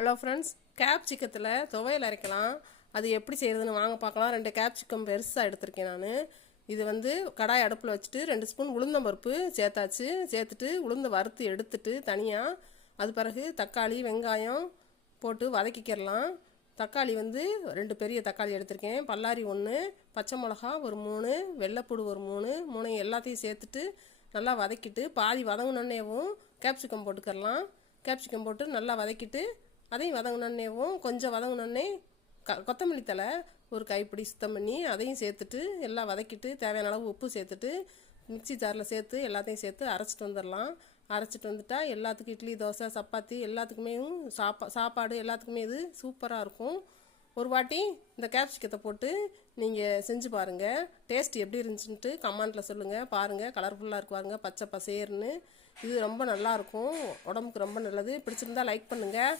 Hello friends, கேப்சிக்கத்தில் துவையல் அரைக்கலாம். அது எப்படி செய்கிறதுன்னு வாங்க பார்க்கலாம். 2 கேப்சிக்கம் பெருசாக எடுத்திருக்கேன் நான். இது வந்து கடாய் அடுப்பில் வச்சுட்டு 2 ஸ்பூன் உளுந்தம்பருப்பு சேர்த்தாச்சு. சேர்த்துட்டு உளுந்த வறுத்து எடுத்துட்டு தனியாக, அது பிறகு தக்காளி வெங்காயம் போட்டு வதக்கிக்கிறலாம். தக்காளி வந்து 2 பெரிய தக்காளி எடுத்திருக்கேன். பல்லாரி 1, பச்சை மிளகா ஒரு 3, வெள்ளைப்பூடு ஒரு 3 எல்லாத்தையும் சேர்த்துட்டு நல்லா வதக்கிட்டு பாதி வதங்கினோன்னேவும் கேப்சிகம் போட்டுக்கிறலாம். கேப்சிகம் போட்டு நல்லா வதக்கிட்டு அதையும் வதங்கினோன்னேவும் கொஞ்சம் வதங்கினோன்னே கொத்தமல்லி தழை ஒரு கைப்பிடி சுத்தம் பண்ணி அதையும் சேர்த்துட்டு எல்லாம் வதக்கிட்டு தேவையான அளவு உப்பு சேர்த்துட்டு மிக்சி ஜாரில் சேர்த்து எல்லாத்தையும் சேர்த்து அரைச்சிட்டு வந்துடலாம். அரைச்சிட்டு வந்துட்டா எல்லாத்துக்கும் இட்லி தோசை சப்பாத்தி எல்லாத்துக்குமே சாப்பாடு எல்லாத்துக்குமே இது சூப்பராக இருக்கும். ஒரு வாட்டி இந்த கேப்சிகத்தை போட்டு நீங்கள் செஞ்சு பாருங்கள். டேஸ்ட் எப்படி இருந்துச்சுன்ட்டு கமெண்ட்டில் சொல்லுங்கள். பாருங்கள், கலர்ஃபுல்லாக இருக்கு பாருங்கள், பச்சை பசேர்னு. இது ரொம்ப நல்லாயிருக்கும், உடம்புக்கு ரொம்ப நல்லது. பிடிச்சிருந்தா லைக் பண்ணுங்கள்.